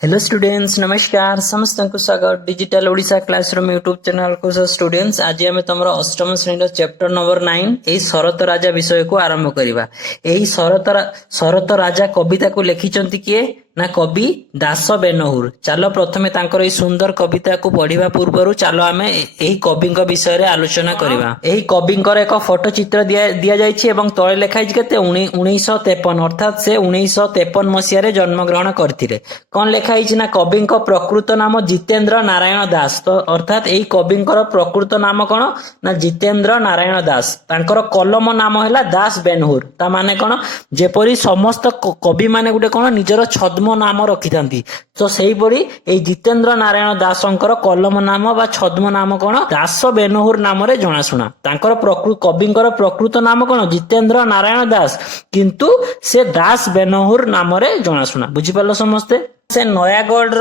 Hello students, नमस्कार। समस्त को स्वागत digital Odisha classroom YouTube channel को। स्टूडेंट्स, आज आम तुम अष्टम श्रेणी चैप्टर नंबर 9 यही शरत राजा विषय को आरंभ करवा। यही शरत राजा कविता को लिखिं किए ना कवि दास बेनहुर। चलो प्रथमे तांकर এই सुंदर कविता को पढ़िबा पूर्वरु चलो आमे एही कविଙ୍କ विषय रे आलोचना करबा। एही कविଙ୍କର एक फोटो चित्र दिया जायछि एवं तळे लेखा छि केते 1953 अर्थात से 1953 मसिया रे जन्म ग्रहण करथिले। कोन लेखा छि ना कविଙ୍କ प्रकृत नाम जितेंद्र नारायण दास। तो अर्थात एही कविଙ୍କର प्रकृत नाम कोन ना जितेंद्र नारायण दास। तांकर कलम नाम हैला दास बेनहुर। ता माने कोन जेपरि समस्त कवि माने गुटे कोन निजर छद्म नाम रखि थांती। तो सेही परी ए जितेंद्र नारायण दासंकर कलम नाम बा छद्म नाम कोन दास बेनहुर नाम रे जणाशुना। तांकर कविंकर प्रकृत नाम कोन जितेंद्र नारायण दास, किंतु से दास बेनहुर नाम रे जणाशुना। बुझी पालो समस्ते। से नयागढ़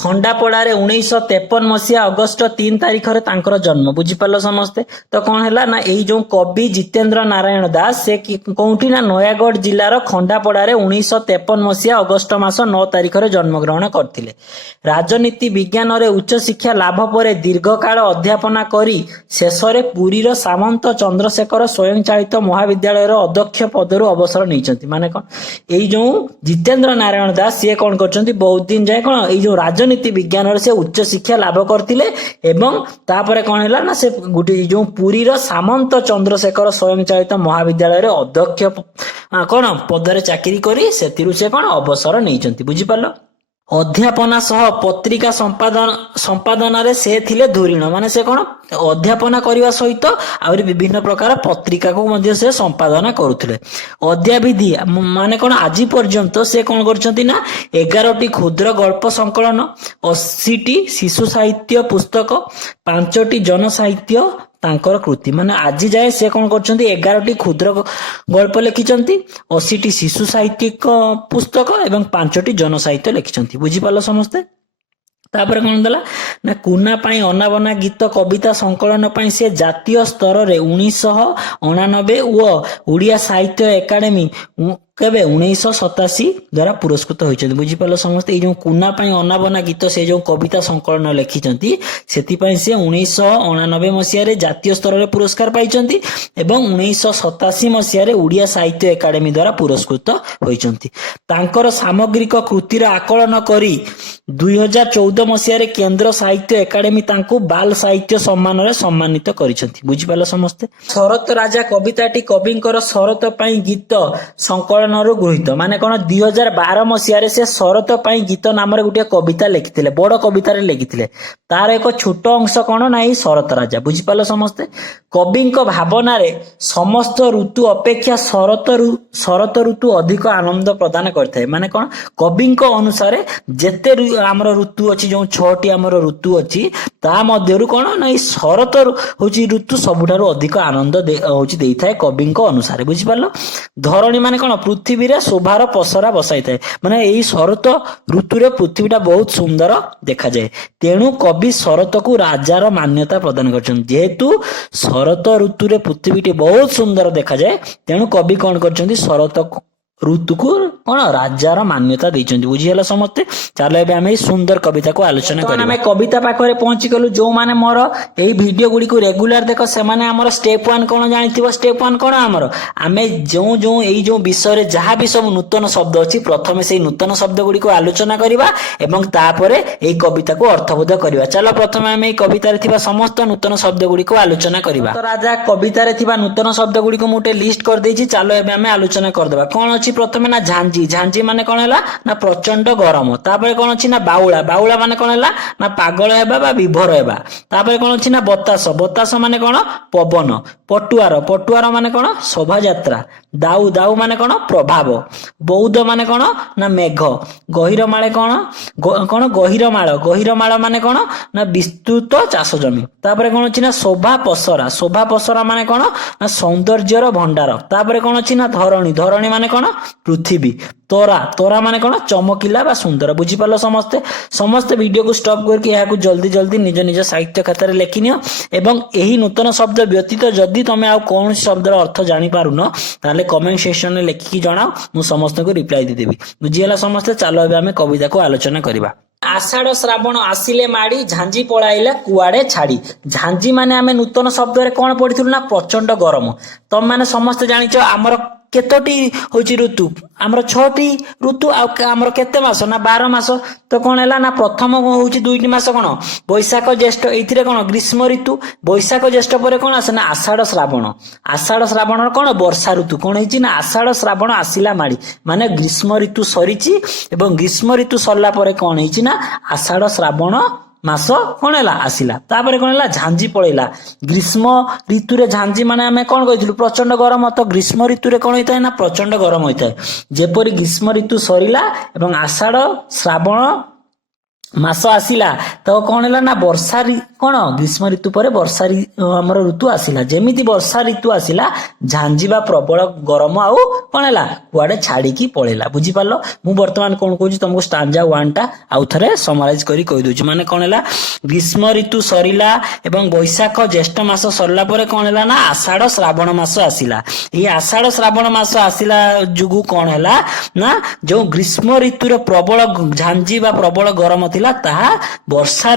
खंडापड़ा रे 1953 मसीहा अगस्त 3 तारिख रे तांकर जन्म। बुझी पालो समस्ते। तो कौन है ना यही जो कवि जितेंद्र नारायण दास से कौटी ना नयागढ़ जिलार खंडापड़ा रे 1953 मसीहा अगस्त मास 9 तारिख रे जन्म ग्रहण करथिले। राजनीति विज्ञान रे उच्च शिक्षा लाभ पर दीर्घ काल अध्यापना करी शेष रे पुरी रो सामंत चंद्रशेखर स्वयं चालित महाविद्यालय रो अध्यक्ष पदरु अवसर नैचंती। माने कोन एई जो जितेंद्र नारायण दास से कोन करचंती बहुत दिन जाए कोन एई जो राजनीति विज्ञान से उच्च शिक्षा लाभ करथिले एवं तापरे कोन हैला ना से गुटी जो पुरी रो सामंत चंद्रशेखर स्वयं चालित महाविद्यालय रे अध्यक्ष कोन पदरे चाकरी करी सेतिरु से कोन अवसर नैचंती। बुझी पालो। अध्यापना सह पत्रिका संपादन रे से थिले धुरीण। माने से कोन अध्यापना करने सहित आउरी विभिन्न प्रकार पत्रिका को मध्य से संपादन करुथिले। अध्याविधि माने कोन आज पर्यंत से कोन करछंती ना 11टी क्षुद्र गल्प संकलन, 80टी शिशु साहित्य पुस्तक, 5टी जन साहित्य तांकर कृति। माने आज जाए से कोन करछंती 11टी क्षुद्र गल्प लिखिचंती, 80टी शिशु साहित्यिक पुस्तक एवं 5टी जन साहित्य लिखिचंती। बुझी पालो समस्ते। तापर कौन देला ना कुना पाई अनाबना गीत कविता संकलन पाई से जातीय स्तर रे 1989 व ओडिया साहित्य एकाडेमी केबे 1987 द्वारा पुरस्कृत होइछन्ती। बुझी पालो समस्त। ए जो कुना पाई अनाबना गीत से जो कविता संकलन लिखिचंती सेति पाई से 1989 मसिया रे जातीय स्तर रे पुरस्कार पाइछन्ती एवं 1987 मसिया रे ओडिया साहित्य एकाडेमी द्वारा पुरस्कृत होइछन्ती। तांकर सामग्रिक कृतिर आकलन करी 2014 मसिया रे केंद्र साहित्य एकाडेमी तांको बाल साहित्य सम्मान रे सम्मानित करिसंती। बुझी पालो समस्त। शरत राजा कविताटी कविंकर शरत पाई गीत संकलन रो गृहीत। माने कोन 2012 मसिया रे से शरत पाई गीत नाम रे गुटिया कविता लिखिथिले, बड़ कविता रे लिखिथिले। तार एक छोट अंश कोन नाही शरत राजा। बुझी पालो समस्त। कविंक भावना रे समस्त ऋतु अपेक्षा शरत ऋतु अधिक आनंद प्रदान करथाय। माने कोन कविंक अनुसार जेते हमर ऋतु अछि जो 6टी हमर ऋतु अछि ता मध्यरु कोन नाही शरत होची ऋतु सबुठारु अधिक आनंद होची देइथाय कविंक अनुसार। बुझी पालो। धरणी माने कोन पृथ्वी रे शोभार पसरा बसाई थाए। माने एई शरत ऋतु रे पृथ्वीटा बहुत सुंदर देखा जाए। तेणु कवि शरत को राजार मान्यता प्रदान करछन। जेहेतु शरत ऋतु रे पृथ्वीटी बहुत सुंदर देखा जाए तेणु कवि कोन करछन्ती शरत ऋतु को कोन राजार मान्यता दैछन्ती। बुझियला समस्ते। चलो एबे हमें सुंदर कविता को आलोचना करिबा। हमें कविता पाखरे पहुंची गलु। जो माने मोर एई वीडियो गुडी को रेगुलर देखो से माने हमर स्टेप 1 कोन जानिथिबो। स्टेप 1 कोन हमर हमें जो एई जो विषय रे जहा भी सब नूतन शब्द अछि प्रथमे सेई नूतन शब्द गुडी को आलोचना करिबा एवं तापरे एई कविता को अर्थबोध करिबा। चलो प्रथमे हमें एई कविता रे थिबा समस्त नूतन शब्द गुडी को आलोचना करिबा। तो राजा कविता रे थिबा नूतन शब्द गुडी को मोटे लिस्ट कर देछि। चलो एबे हमें आलोचना कर देबा। कोन अछि प्रथमे ना झांझी। झांझी माने कोन हैला ना प्रचंड गरम। तापर कोन अछि ना बाउला। बाउला माने कोन हैला ना पागल हेबा बा विभोर हेबा। तापर कोन अछि ना बतास। बतास माने कोन पवन। पटुआर। पटुआर माने कोन शोभा यात्रा। दाउ। दाउ माने कोन प्रभाव। बौद्ध माने कोन ना मेघ। गहिर माळे कोन गहिर माळ। गहिर माळ माने कोन ना विस्तृत चाष जमी। तापर कोन अछि ना शोभा पसरा। शोभा पसरा माने कोन ना सौंदर्यर भंडार। तापर कोन अछि ना धरणी। धरणी माने कोन पृथ्वी तोरा तोरा माने कौन चमकिला बा सुंदर बुझीपाल समस्ते समस्ते वीडियो को स्टॉप करके यहाँ जल्दी जल्दी निज निज साहित्य खातार लिखिनियो एवं यही नूतन शब्द व्यतीत जदि तुम आउ कौन शब्दर अर्थ जानी पारुन ताले कमेंट सेक्शन में लिखिकी जनाओ मु समस्त को रिप्लाई देदेवी बुझीगला समस्ते चलो अब आम कविता को आलोचना करवा आषाढ़ श्रावण आसिले माड़ी झांझी पଳାଇଲା कुआड़े छाड़ी झांझी माने आमे नूतन शब्द रे कोन पढिथुल ना प्रचंड गरम तम माने समस्त जानिछ आमर केतोटी होची ऋतु आमर 6टी ऋतु आमर केते मास ना 12 मास तो कोन हैला ना प्रथम होची 2टी मास कोन बैशाख ज्येष्ठ एथिरे कोन ग्रीष्म ऋतु बैशाख ज्येष्ठ परे कोन आसे ना आषाढ़ श्रावण कोन वर्षा ऋतु कोन हिची ना आषाढ़ श्रावण आसिला माड़ी माने ग्रीष्म ऋतु सरीची एवं ग्रीष्म ऋतु सरला परे कोन हिची ना आषाढ़ श्रावण मास कौन है आसिला तापर कौन है झांझी पड़ेगा ग्रीष्म ऋतु रे झांझी माने आमे कौन कही प्रचंड गरम तो ग्रीष्म ऋतु रे कौन होता है ना प्रचंड गरम होता है जेपरी ग्रीष्म ऋतु सरीला एवं आषाढ़ श्रावण मास आसिला तो कौन है ना वर्षा कौन ग्रीष्म ऋतु पर वर्षा हमर ऋतु आसिला जेमिति वर्षा ऋतु आसिला झांझीबा प्रबल गरम आउ कौन है कुआडे छाड़ी की पळेला बुझी पारलो मु वर्तमान कोन कहूची तुमको स्टांजा 1 टा आउ थरे समराइज करी कहि दोची माने कौन है ग्रीष्म ऋतु सरीला एवं बैशाख ज्येष्ठ मास सरला परे कौन है ना आषाढ़ श्रावण मास आसिला ये आषाढ़ श्रावण मास आसिला जुगु कौन है ना जो ग्रीष्म ऋतु रे प्रबल झांझी बा प्रबल गरम थिला ताहा वर्षा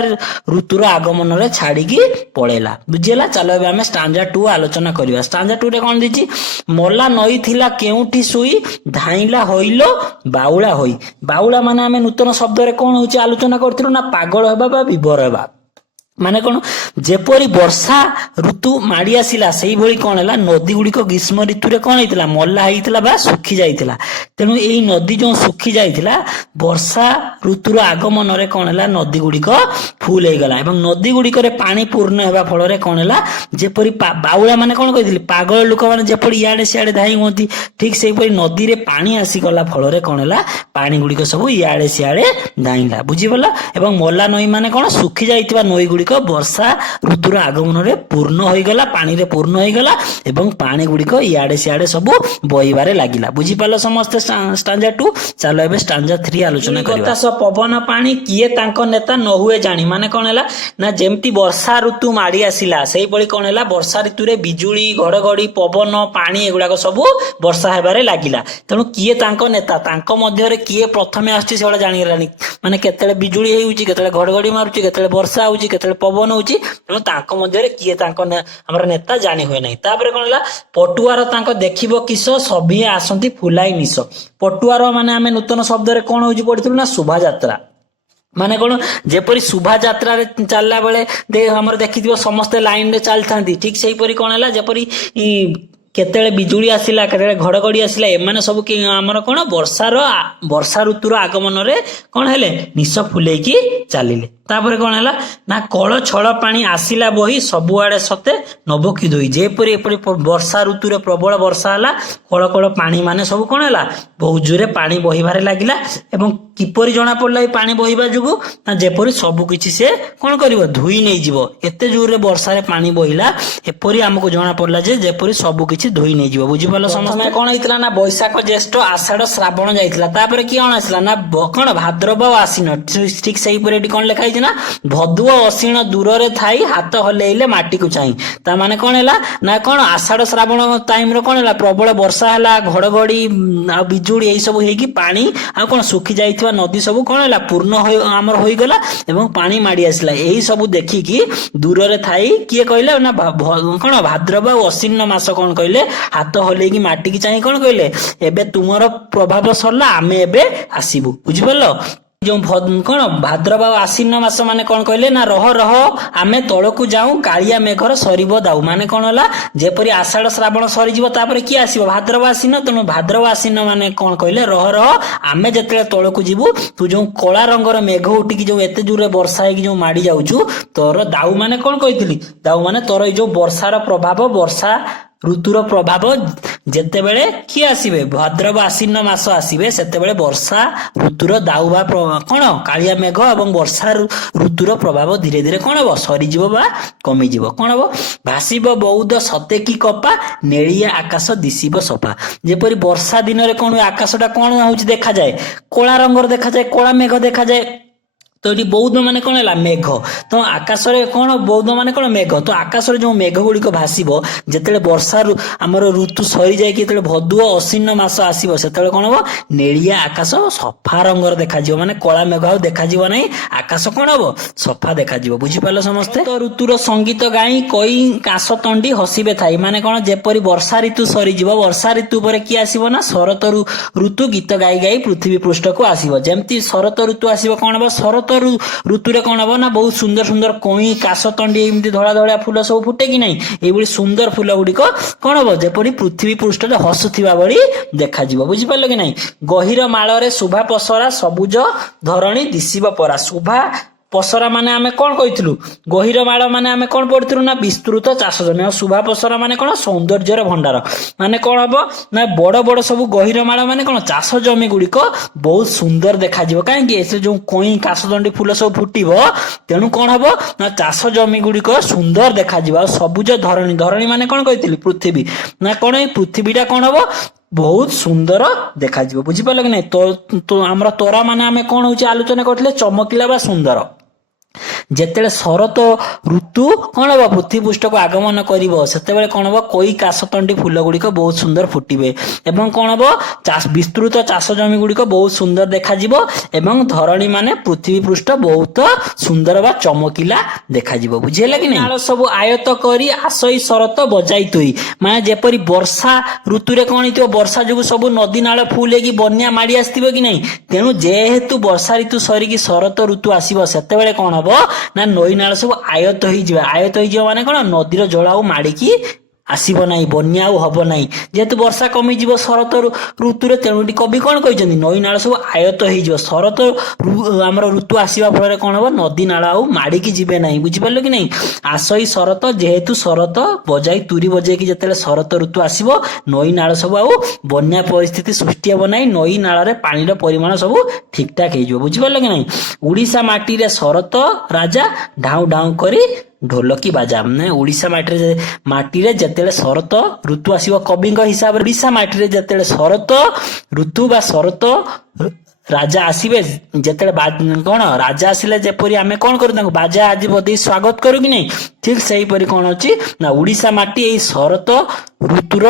ऋतुर आगमन रे छाड़ी की पळेला बुझिला चलो अब हमें स्टांजा 2 आलोचना करिवा स्टांजा 2 रे कोन दिछि मोला नई थिला केउठी सुई धाइला होइलो बाउला माने हमें नूतन शब्द रे कोन होची आलोचना करथिलु ना पागल हेबा बा विभोर हेबा माने कौन जेपरी वर्षा ऋतु माड़ी आसिला सेही भली कौन है नदी गुड़िक ग्रीष्म ऋतु रे कौन होइतिला मल्ला होइतिला बा सुखी जाइतिला तेणु एही नदी जो सुखी जाइतिला वर्षा ऋतुर आगमन रे कौन है नदी गुड़िक फुल हो गला एवं नदी गुड़िक रे पानी पूर्ण हेबा फल रे कौन है जेपरी बाउला माने कौन कहिथिले पागल लोक माने जेपरी इयाडे सियाडे धाई होती ठीक सेही परी नदी रे पानी आसी गला फल रे कौन है पानी गुड़िक सब इयाडे सियाडे धाइला बुझिबला एवं मल्ला नई माने कौन सुखी जाइतिबा नई गुड़िक वर्षा ऋतुर आगमन रे पूर्ण होइगला पानी रे पूर्ण होइगला एवं पानी गुड़िक इयाडे सियाडे सब बहिबारे लागिला बुझी पालो समस्त स्टांजा 2 चलो एबे स्टांजा 3 आलोचना करिवा बतास पवन पानी किए तांको नेता न हुए जानी माने कोन हैला ना जेमती वर्षा ऋतु माड़ी आसिला सेही पळी कोन हैला वर्षा ऋतु रे बिजुली घड़घड़ी पवन पानी एगुडा सब वर्षा हेबारे लागिला तेणु किए तांको नेता तांको मध्य रे किए प्रथमे आछि सेबा जानि गलानी माने केतेले बिजुली हेउची केतेले घड़घड़ी मारुची केतेले वर्षा होउची केतेले पवन होउची तेणु तांको मध्य रे किए तांको हमर नेता जानि होय नै तापरे कोन हैला पटुआर तांको देखिबो किस सभी आसंती फुलाई निस पटुआर माने आमे नूतन शब्द रे कोन होउची पढितलु ना शोभा यात्रा माने कौन जेपरी शोभा यात्रा रे चलला बेले दे हमर देखिथिबो समस्त लाइन रे चलथांती ठीक सेही परी कोन हैला जेपरी केतेले बिजुली आसिला केतेले घड़घड़ी आसिला एमाने सब कि हमर कोन वर्षा ऋतुर आगमन रे कोन हेले निश फुले की चलिले तापर कोन हैला ना कळ छळ पानी आसिला बही सबु आडे सते नबकी दोई जेपरी एपरी वर्षा ऋतु रे प्रबल वर्षा हला कळ कळ पानी माने सब कोन हैला बहुत जोरे पानी बहिबारे लागिला एवं किपरि जणा पड़ला ए पानी बहिबा जुगु ना जेपरी सब किछि से कोन करिवो धुई नै जिवो एते जोरे वर्षा रे पानी बहिला एपरी हमको जणा पड़ला जे जेपरी सब किछि धुई नै जिवो बुझि पालो समस्त कोन हितला ना बैशाख ज्येष्ठ आषाढ़ श्रावण जाइतला तापर की कोन आसला ना कोन भाद्रव आसीन ठीक सही परे कोन लिखा है ना भदुव असीण दूर रे थाई हाथ हलेइले माटी को चाहि ता माने कोन हैला ना कोन आषाढ़ श्रावण टाइम रे कोन हैला प्रबल वर्षा हैला घड़घड़ी आ बिजुली एई सब हेकी पानी आ कोन सुखी जाइथिबा नदी सब कोन हैला पूर्ण हमर होई गला एवं पानी माडी आसला एही सब देखि की दूर रे थाई किए कहले ना कोन भाद्रव असीन मास कोन कहले हाथ हलेकी माटी की चाहि कोन कहले एबे तुमरो प्रभाव सरला आमे एबे आसीबु बुझि परलो जो कौन भाद्रव आसीन मास माने कौन कहले ना रह आमे तळकु जाऊ कालिया मेघर सरीब दाऊ माने कौन होला जेपरी आषाढ़ श्रावण सरी जीव तापरे की आसीबो भाद्रव आसीन तेणु भाद्रव आसीन माने कौन कहले रह आमे जेतेले तळकु जीवु तू जो कला रंगर मेघ उठिकी जो एते जोरे वर्षा हेकी जो माडी जाउछु तोर दाऊ माने कौन कहितली दाऊ माने तोर जो वर्षार प्रभाव वर्षा ଋତୁର ପ୍ରଭାବ ଯେତେବେଳେ କିଏ ଆସିବେ ଭାଦ୍ରବ ଆଶ୍ୱିନ ମାସ ଆସିବେ ସେତେବେଳେ ବର୍ଷା ଋତୁର ଦାଉ ବା କଣ କାଳିଆ ମେଘ ଏବଂ ବର୍ଷା ଋତୁର ପ୍ରଭାବ ଧୀରେ ଧୀରେ କଣ ହବ ସରିଯିବ ବା କମିଯିବ। କଣ ହବ ଭାସିବ ବଉଦ ସତେ କି କପା ନେଳିଆ ଆକାଶ ଦିଶିବ ସଫା। ଯେପରି ବର୍ଷା ଦିନରେ କଣ ହୁଏ ଆକାଶଟା କଣ ହଉଛି ଦେଖାଯାଏ କଳା ରଙ୍ଗର ଦେଖାଯାଏ କଳା ମେଘ ଦେଖାଯାଏ। ତ ଏଠି ବୌଦ୍ଧ ମାନେ କଣ ହେଲା ମେଘ। ତ ଆକାଶରେ କଣ ବୌଦ୍ଧ ମାନେ କଣ ମେଘ। ତ ଆକାଶରେ ଯୋଉ ମେଘ ଗୁଡିକ ଭାସିବ ଯେତେବେଳେ ବର୍ଷା ଆମର ଋତୁ ସରିଯାଇକି ଯେତେବେଳେ ଭଦୁଅ ଅଶ୍ୱିନ ମାସ ଆସିବ ସେତେବେଳେ କଣ ହବ ନେଳିଆ ଆକାଶ ସଫା ରଙ୍ଗର ଦେଖାଯିବ ମାନେ କଳା ମେଘ ଆଉ ଦେଖାଯିବ ନାହିଁ ଆକାଶ କଣ ହବ ସଫା ଦେଖାଯିବ। ବୁଝିପାରିଲ ସମସ୍ତେ। ତ ଋତୁର ସଙ୍ଗୀତ ଗାଇ କଇ କାଶ ତଣ୍ଡି ହସିବେ ଥାଇ ମାନେ କଣ ଯେପରି ବର୍ଷା ଋତୁ ସରିଯିବ ବର୍ଷା ଋତୁ ପରେ କିଏ ଆସିବ ନା ଶରତ ଋତୁ ଗୀତ ଗାଇ ଗାଇ ପୃଥିବୀ ପୃଷ୍ଠକୁ ଆସିବ। ଯେମିତି ଶରତ ଋତୁ ଆସିବ କଣ ହବ ଶରତ ଋତୁରେ କଣ ହବ ନା ବହୁତ ସୁନ୍ଦର ସୁନ୍ଦର କଇଁ କାଶତଣ୍ଡି ଏମିତି ଧଳା ଧଳା ଫୁଲ ସବୁ ଫୁଟେ କି ନାହିଁ ଏଇଭଳି ସୁନ୍ଦର ଫୁଲ ଗୁଡିକ କଣ ହବ ଯେପରି ପୃଥିବୀ ପୃଷ୍ଠରେ ହସୁଥିବା ଭଳି ଦେଖାଯିବ। ବୁଝିପାରିଲ କି ନାହିଁ। ଗହିର ମାଳରେ ଶୁଭା ପସରା ସବୁଜ ଧରଣୀ ଦିଶିବ ପରା। ଶୁଭା ପସରା ମାନେ ଆମେ କଣ କହିଥିଲୁ ଗହିର ମାଳ ମାନେ ଆମେ କଣ ପଢିଥିଲୁ ନା ବିସ୍ତୃତ ଚାଷ ଜମି। ଆଉ ଶୁଭା ପସରା ମାନେ କଣ ସୌନ୍ଦର୍ଯ୍ୟର ଭଣ୍ଡାର। ମାନେ କଣ ହବ ନା ବଡ ବଡ ସବୁ ଗହିର ମାଳ ମାନେ କଣ ଚାଷ ଜମି ଗୁଡିକ ବହୁତ ସୁନ୍ଦର ଦେଖାଯିବ। କାହିଁକି ସେ ଯୋଉ କଇଁ କାଶତଣ୍ଡି ଫୁଲ ସବୁ ଫୁଟିବ ତେଣୁ କଣ ହବ ନା ଚାଷ ଜମି ଗୁଡିକ ସୁନ୍ଦର ଦେଖାଯିବ। ଆଉ ସବୁଜ ଧରଣୀ ଧରଣୀ ମାନେ କଣ କହିଥିଲି ପୃଥିବୀ ନା କଣ ଏଇ ପୃଥିବୀଟା କଣ ହବ ବହୁତ ସୁନ୍ଦର ଦେଖାଯିବ। ବୁଝିପାରିଲ କି ନାଇଁ। ତ ଆମର ତରା ମାନେ ଆମେ କଣ ହଉଛି ଆଲୋଚନା କରିଥିଲେ ଚମକିଲା ବା ସୁନ୍ଦର। ଯେତେବେଳେ ଶରତ ଋତୁ କଣ ହବ ପୃଥିବୀ ପୃଷ୍ଠକୁ ଆଗମନ କରିବ ସେତେବେଳେ କଣ ହବ କଇ କାଶତଣ୍ଡି ଫୁଲ ଗୁଡିକ ବହୁତ ସୁନ୍ଦର ଫୁଟିବେ ଏବଂ କଣ ହବ ବିସ୍ତୃତ ଚାଷ ଜମି ଗୁଡିକ ବହୁତ ସୁନ୍ଦର ଦେଖାଯିବ ଏବଂ ଧରଣୀ ମାନେ ପୃଥିବୀ ପୃଷ୍ଠ ବହୁତ ସୁନ୍ଦର ବା ଚମକିଲା ଦେଖାଯିବ। ବୁଝିହେଲା କି ନାଇଁ। ସବୁ ଆୟତ କରି ଆସଇ ଶରତ ବଜାଇ ତୁଇ ମାନେ ଯେପରି ବର୍ଷା ଋତୁରେ କଣ ହେଇଥିବ ବର୍ଷା ଯୋଗୁ ସବୁ ନଦୀ ନାଳ ଫୁଲ ହେଇକି ବନ୍ୟା ମାଡି ଆସିଥିବ କି ନାହିଁ। ତେଣୁ ଯେହେତୁ ବର୍ଷା ଋତୁ ସରିକି ଶରତ ଋତୁ ଆସିବ ସେତେବେଳେ କଣ ହବ ନା ନଈ ନାଳ ସବୁ ଆୟତ ହେଇଯିବ। ଆୟତ ହେଇଯିବ ମାନେ କଣ ନଦୀର ଜଳ ଆଉ ମାଡିକି ଆସିବ ନାହିଁ ବନ୍ୟା ଆଉ ହବ ନାହିଁ। ଯେହେତୁ ବର୍ଷା କମିଯିବ ଶରତ ଋତୁରେ ତେଣୁ ଏଠି କବି କଣ କହିଛନ୍ତି ନଈ ନାଳ ସବୁ ଆୟତ ହେଇଯିବ। ଶରତ ଆମର ଋତୁ ଆସିବା ଫଳରେ କଣ ହବ ନଦୀ ନାଳ ଆଉ ମାଡିକି ଯିବେ ନାହିଁ। ବୁଝିପାରିଲ କି ନାହିଁ। ଆସଇ ଶରତ ଯେହେତୁ ଶରତ ବଜାଇ ତୁରି ବଜେଇକି ଯେତେବେଳେ ଶରତ ଋତୁ ଆସିବ ନଈ ନାଳ ସବୁ ଆଉ ବନ୍ୟା ପରିସ୍ଥିତି ସୃଷ୍ଟି ହବ ନାହିଁ। ନଈ ନାଳରେ ପାଣିର ପରିମାଣ ସବୁ ଠିକ ଠାକ ହେଇଯିବ। ବୁଝିପାରିଲ କି ନାହିଁ। ଓଡିଶା ମାଟିରେ ଶରତ ରାଜା ଢାଉ ଢାଉ କରି ଢୋଲକି ବାଜା ମାନେ ଓଡିଶା ମାଟିରେ ଯେତେବେଳେ ଶରତ ଋତୁ ଆସିବ କବିଙ୍କ ହିସାବରେ ଓଡିଶା ମାଟିରେ ଯେତେବେଳେ ଶରତ ଋତୁ ବା ଶରତ ରାଜା ଆସିବେ ଯେତେବେଳେ କଣ ରାଜା ଆସିଲେ ଯେପରି ଆମେ କଣ କରୁ ତାଙ୍କୁ ବାଜା ଆଜି ବଦେଇ ସ୍ୱାଗତ କରୁ କି ନାହିଁ ଠିକ ସେଇପରି କଣ ଅଛି ନା ଓଡିଶା ମାଟି ଏଇ ଶରତ ଋତୁର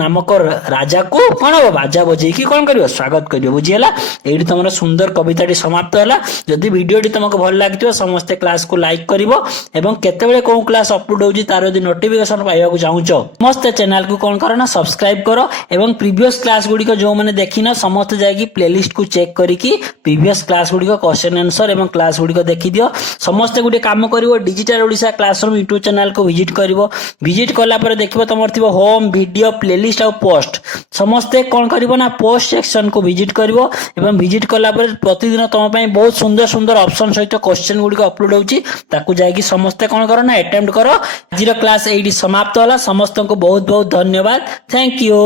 ନାମକ ରାଜାକୁ କଣ ହବ ବାଜା ବଜେଇକି କଣ କରିବ ସ୍ୱାଗତ କରିବ। ବୁଝିହେଲା। ଏଇଠି ତମର ସୁନ୍ଦର କବିତାଟି ସମାପ୍ତ ହେଲା। ଯଦି ଭିଡିଓଟି ତମକୁ ଭଲ ଲାଗିଥିବ ସମସ୍ତେ କ୍ଲାସକୁ ଲାଇକ୍ କରିବ ଏବଂ କେତେବେଳେ କୋଉ କ୍ଲାସ ଅପଲୋଡ ହଉଛି ତାର ଯଦି ନୋଟିଫିକେସନ ପାଇବାକୁ ଚାହୁଁଛ ସମସ୍ତେ ଚ୍ୟାନେଲକୁ କଣ କର ନା ସବସ୍କ୍ରାଇବ କର ଏବଂ ପ୍ରିଭିୟସ କ୍ଲାସ ଗୁଡିକ ଯୋଉମାନେ ଦେଖିନ ସମସ୍ତେ ଯାଇକି ପ୍ଲେଲିଷ୍ଟକୁ ଚେକ୍ କରିକି ପ୍ରିଭିୟସ କ୍ଲାସ ଗୁଡିକ କ୍ୱେଶ୍ଚନ ଆନ୍ସର ଏବଂ କ୍ଲାସ ଗୁଡିକ ଦେଖିଦିଅ। ସମସ୍ତେ ଗୋଟେ କାମ କରିବ ଡିଜିଟାଲ ଓଡିଶା କ୍ଲାସରୁମ ୟୁଟ୍ୟୁବ ଚ୍ୟାନେଲକୁ ଭିଜିଟ କରିବ। ଭିଜିଟ କଲା ପରେ ଦେଖିବ ତମର ଥିବ ହୋମ ଭିଡିଓ ପ୍ଲେଲିଷ୍ଟ ଆଉ ପୋଷ୍ଟ ସମସ୍ତେ କଣ କରିବ ନା ପୋଷ୍ଟ ସେକ୍ସନକୁ ଭିଜିଟ କରିବ ଏବଂ ଭିଜିଟ କଲା ପରେ ପ୍ରତିଦିନ ତମ ପାଇଁ ବହୁତ ସୁନ୍ଦର ସୁନ୍ଦର ଅପସନ ସହିତ କ୍ୱେଶ୍ଚନ ଗୁଡିକ ଅପଲୋଡ ହଉଛି ତାକୁ ଯାଇକି ସମସ୍ତେ କଣ କର ନା ଆଟେମ୍ପ୍ଟ କର। ଆଜିର କ୍ଲାସ ଏଇଠି ସମାପ୍ତ ହେଲା। ସମସ୍ତଙ୍କୁ ବହୁତ ବହୁତ ଧନ୍ୟବାଦ। Thank you.